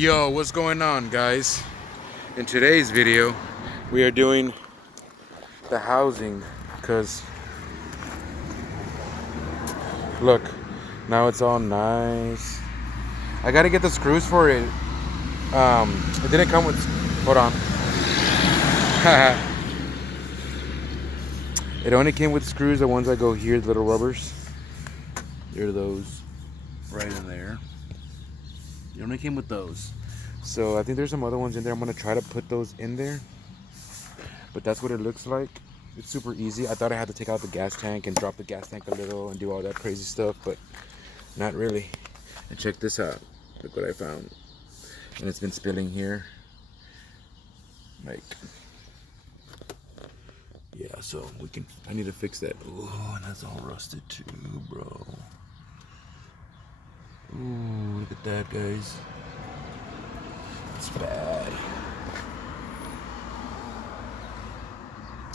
Yo, what's going on, guys? In today's video, we are doing the housing because look, now it's all nice. I gotta get the screws for it. It didn't come with. Hold on. It only came with screws. The ones that go here, the little rubbers. They're those right in there. It only came with those. So I think there's some other ones in there. I'm gonna try to put those in there. But that's what it looks like. It's super easy. I thought I had to take out the gas tank and drop the gas tank a little and do all that crazy stuff, but not really. And check this out. Look what I found. And it's been spilling here. Like, yeah, so I need to fix that. Oh, and that's all rusted too, bro. Ooh, look at that, guys. It's bad.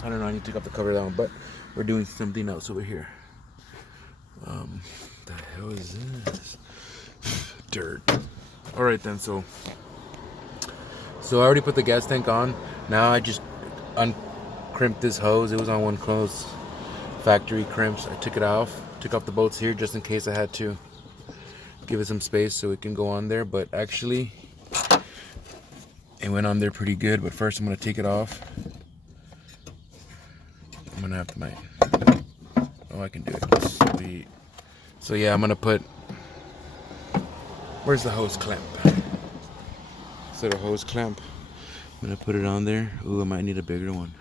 I don't know, I need to take off the cover down, but we're doing something else over here. The hell is this? Dirt. Alright then, so I already put the gas tank on. Now I just uncrimped this hose. It was on one close factory crimps. I took it off, took off the bolts here just in case I had to give it some space so it can go on there. But actually, it went on there pretty good. But first I'm gonna take it off. I'm gonna have to I can do it. Sweet. So yeah, I'm gonna put, where's the hose clamp? So the hose clamp, I'm gonna put it on there. Ooh, I might need a bigger one.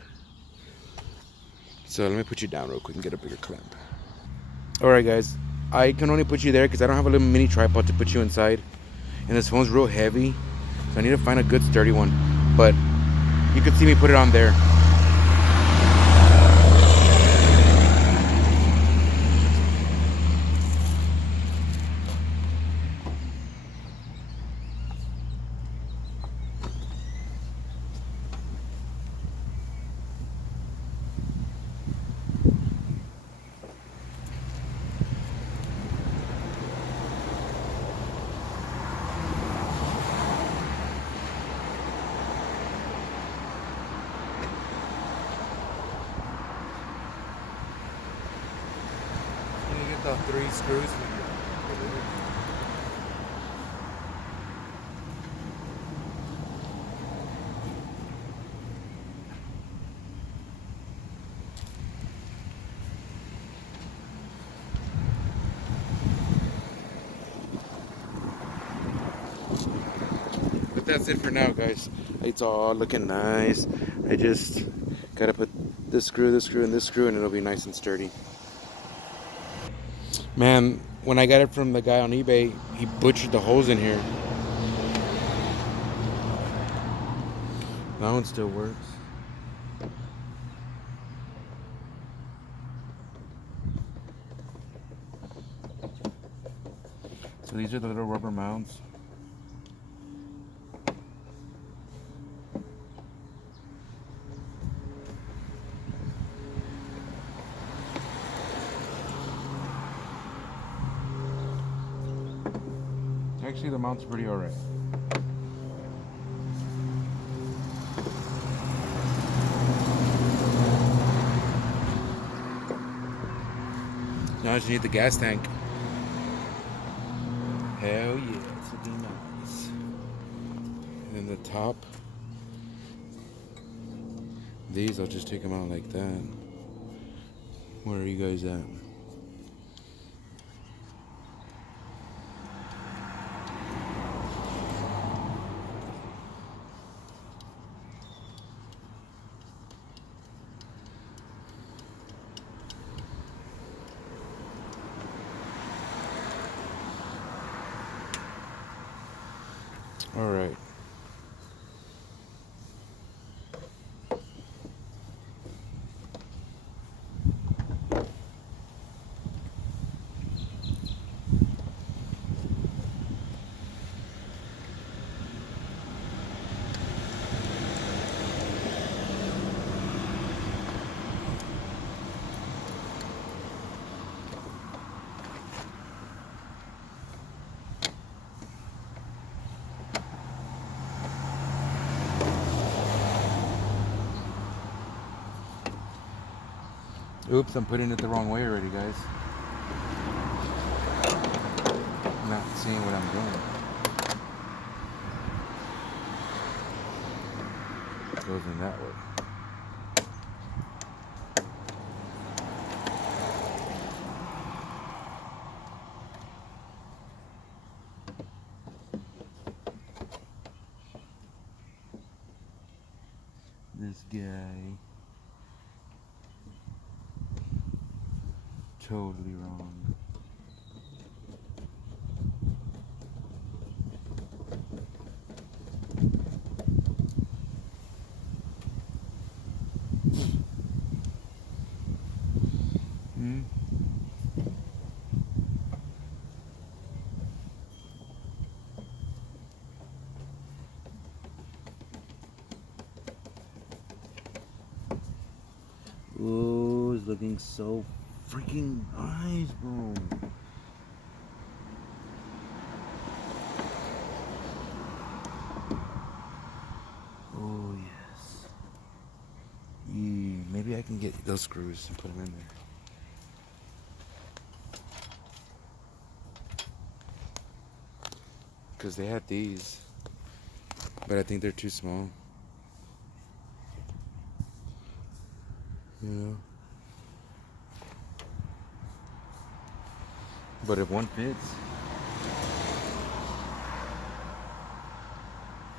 So let me put you down real quick and get a bigger clamp. Alright guys, I can only put you there because I don't have a little mini tripod to put you inside. And this phone's real heavy, so I need to find a good sturdy one. But you could see me put it on there. The 3 screws. But that's it for now, guys. It's all looking nice. I just gotta put this screw, and this screw, and it'll be nice and sturdy. Man, when I got it from the guy on eBay, he butchered the holes in here. That one still works. So these are the little rubber mounts. Actually, the mount's pretty alright. Now I just need the gas tank. Hell yeah, it's looking nice. And then the top, these I'll just take them out like that. Where are you guys at? All right. Oops, I'm putting it the wrong way already, guys. I'm not seeing what I'm doing. It goes in that way. This guy. Totally wrong. Hmm? Oh, it's looking so freaking nice, bro. Oh, yes. Maybe I can get those screws and put them in there. Because they had these. But I think they're too small. You know? But if one fits,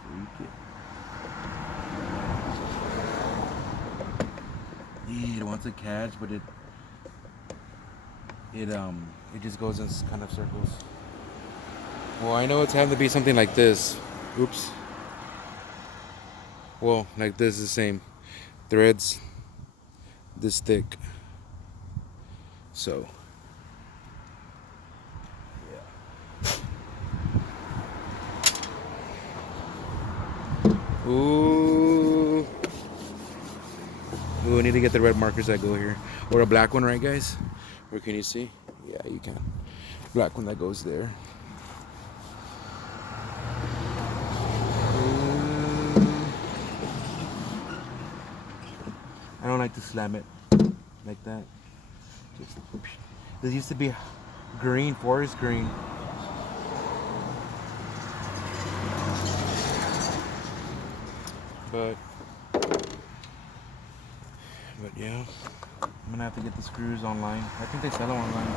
freak it. It wants a catch, but it just goes in kind of circles. Well, I know it's having to be something like this. Oops. Well, like this is the same. Threads this thick. So ooh. Ooh, I need to get the red markers that go here. Or a black one, right guys? Or can you see? Yeah, you can. Black one that goes there. I don't like to slam it like that. Just, this used to be green, forest green. But yeah, I'm gonna have to get the screws online. I think they sell them online.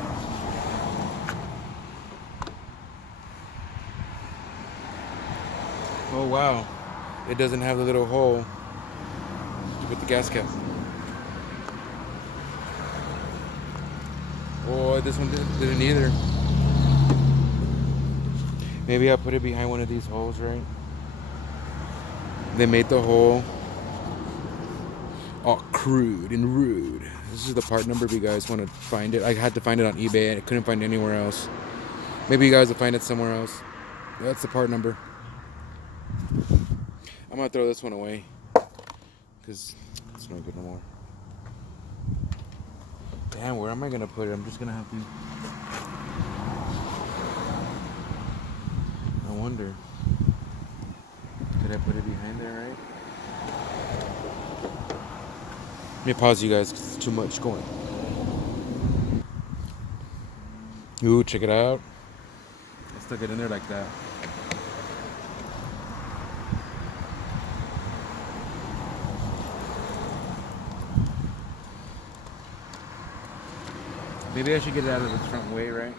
Oh wow, it doesn't have the little hole to put the gas cap. Oh, this one didn't either. Maybe I'll put it behind one of these holes, right? They made the hole all crude and rude. This is the part number if you guys want to find it. I had to find it on eBay and I couldn't find it anywhere else. Maybe you guys will find it somewhere else. That's the part number. I'm gonna throw this one away because it's no good no more. Damn, where am I gonna put it? I'm just gonna have to. I wonder. Could I put it behind there, right? Let me pause you guys because it's too much going. Ooh, check it out. I stuck it in there like that. Maybe I should get it out of the front way, right?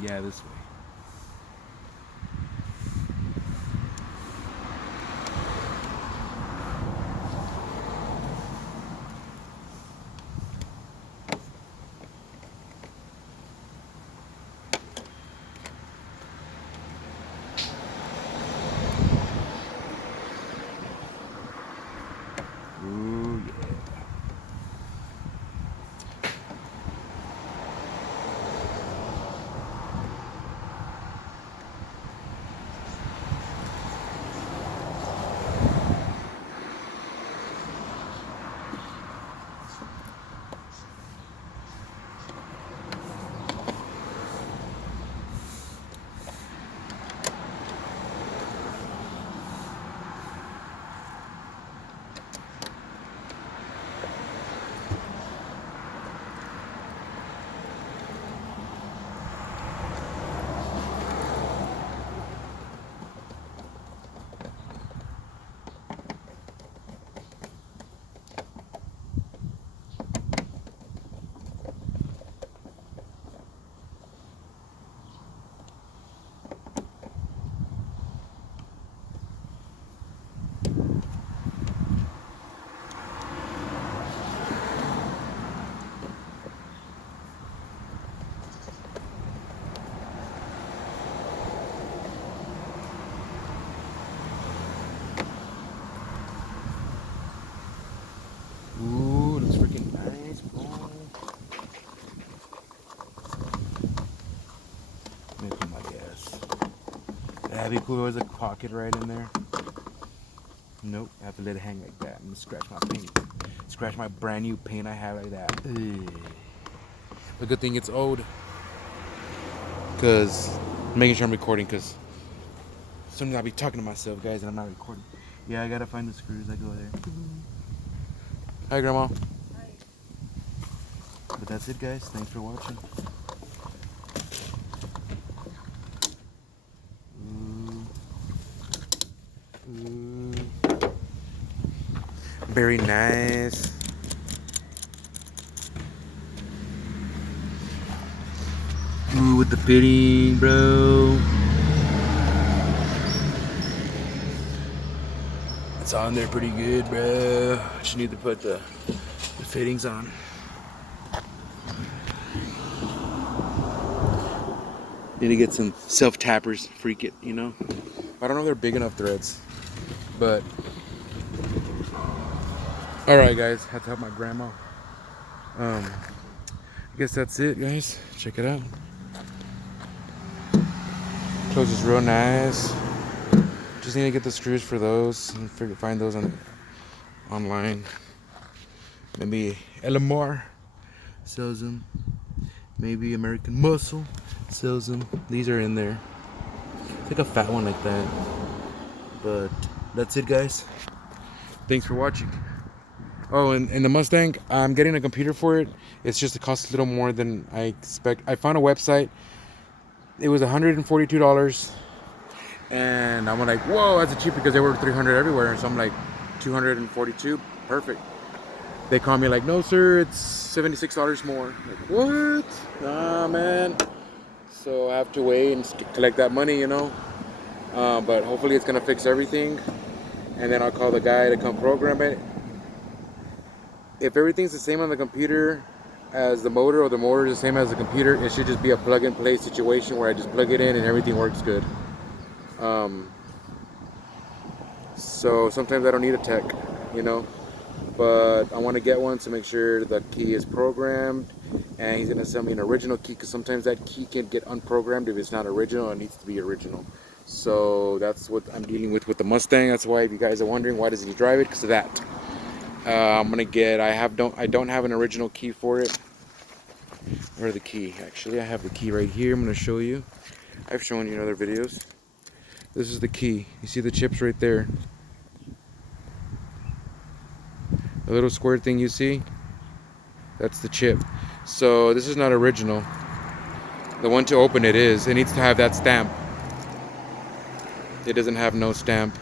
Yeah, this way. Ooh, yeah. That'd be cool. There's a pocket right in there. Nope, I have to let it hang like that and scratch my paint. Scratch my brand new paint I have like that. Ugh. A good thing it's old. Cause I'm making sure I'm recording, cause sometimes I'll be talking to myself, guys, and I'm not recording. Yeah, I gotta find the screws that go there. Hi, Grandma. Hi. But that's it, guys. Thanks for watching. Very nice. Ooh, with the fitting, bro. It's on there pretty good, bro. Just need to put the fittings on. Need to get some self-tappers, freak it, you know? I don't know if they're big enough threads, but all right, guys, had to help my grandma. I guess that's it, guys. Check it out. Closes real nice. Just need to get the screws for those and find those online. Maybe LMR sells them. Maybe American Muscle sells them. These are in there. It's like a fat one like that. But that's it, guys. Thanks for watching. Oh, and the Mustang, I'm getting a computer for it. It's just, it costs a little more than I expect. I found a website. It was $142. And I'm like, whoa, that's cheap, because they were $300 everywhere. So I'm like, $242, perfect. They call me like, no, sir, it's $76 more. Like, what? Nah, man. So I have to wait and collect that money, you know. But hopefully it's gonna fix everything. And then I'll call the guy to come program it. If everything's the same on the computer as the motor, or the motor is the same as the computer, it should just be a plug and play situation where I just plug it in and everything works good. So sometimes I don't need a tech, you know, but I want to get one to make sure the key is programmed, and he's going to send me an original key, because sometimes that key can get unprogrammed if it's not original. It needs to be original. So that's what I'm dealing with the Mustang. That's why, if you guys are wondering why doesn't he drive it, because of that. I'm gonna get, I don't have an original key for it. Where's the key? Actually, I have the key right here. I'm gonna show you. I've shown you in other videos. This is the key. You see the chips right there? The little square thing you see? That's the chip. So this is not original. The one to open it is. It needs to have that stamp. It doesn't have no stamp.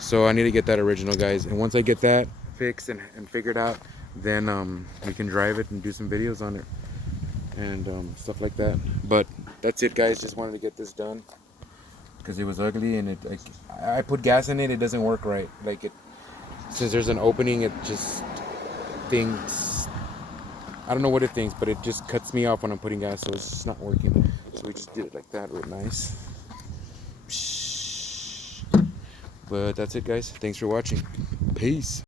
So I need to get that original, guys. And once I get that fixed and figured out, then we can drive it and do some videos on it and stuff like that. But that's it, guys. Just wanted to get this done because it was ugly, and I put gas in it. It doesn't work right. Like, it, since there's an opening, it just thinks, I don't know what it thinks, but it just cuts me off when I'm putting gas, so it's just not working. So we just did it like that, real nice. But that's it, guys. Thanks for watching. Peace.